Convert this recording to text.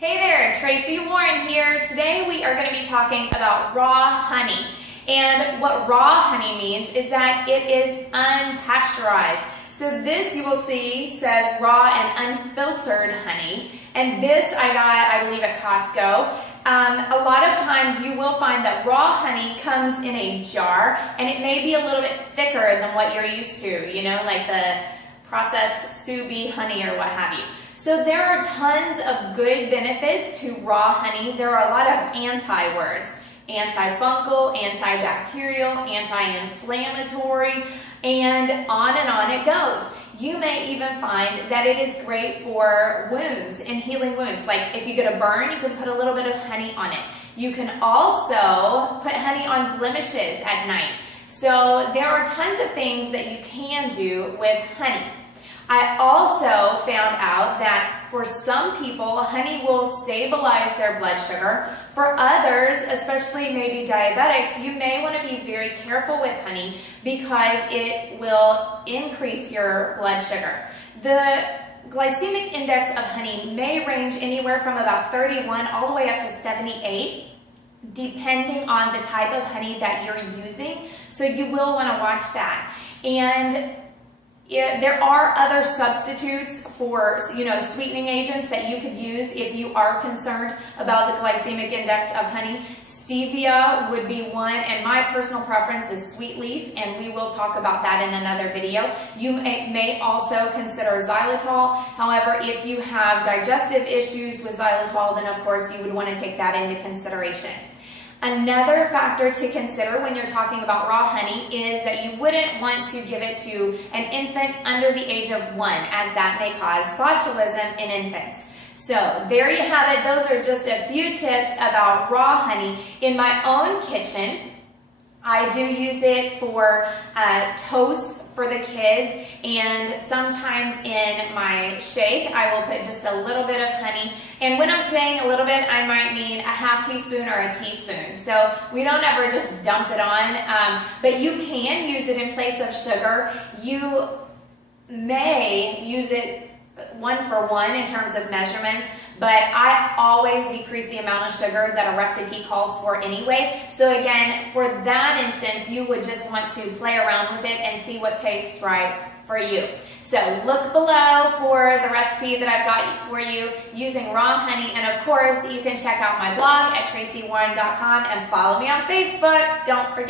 Hey there, Tracy Warren here. Today we are going to be talking about raw honey. And what raw honey means is that it is unpasteurized. So this you will see says raw and unfiltered honey. And this I got, I believe, at Costco. A lot of times you will find that raw honey comes in a jar and it may be a little bit thicker than what you're used to, you know, like the processed sous vide honey or what have you. So there are tons of good benefits to raw honey. There are a lot of anti-words. Antifungal, antibacterial, anti-inflammatory, and on it goes. You may even find that it is great for wounds and healing wounds. Like if you get a burn, you can put a little bit of honey on it. You can also put honey on blemishes at night. So there are tons of things that you can do with honey. I also found out that for some people, honey will stabilize their blood sugar. For others, especially maybe diabetics, you may want to be very careful with honey because it will increase your blood sugar. The glycemic index of honey may range anywhere from about 31 all the way up to 78, depending on the type of honey that you're using. So you will want to watch that. And there are other substitutes for, sweetening agents that you could use if you are concerned about the glycemic index of honey. Stevia would be one, and my personal preference is sweet leaf, and we will talk about that in another video. You may also consider xylitol. However, if you have digestive issues with xylitol, then of course you would want to take that into consideration. Another factor to consider when you're talking about raw honey is that you wouldn't want to give it to an infant under the age of 1, as that may cause botulism in infants. So there you have it. Those are just a few tips about raw honey. In my own kitchen, I do use it for toast for the kids, and sometimes in my shake I will put just a little bit of honey. And when I'm saying a little bit, I might mean a half teaspoon or a teaspoon. So we don't ever just dump it on, but you can use it in place of sugar. You may use it 1-for-1 in terms of measurements, but I always decrease the amount of sugar that a recipe calls for anyway. So again, for that instance, you would just want to play around with it and see what tastes right for you. So look below for the recipe that I've got for you using raw honey. And of course, you can check out my blog at tracywarren.com and follow me on Facebook. Don't forget.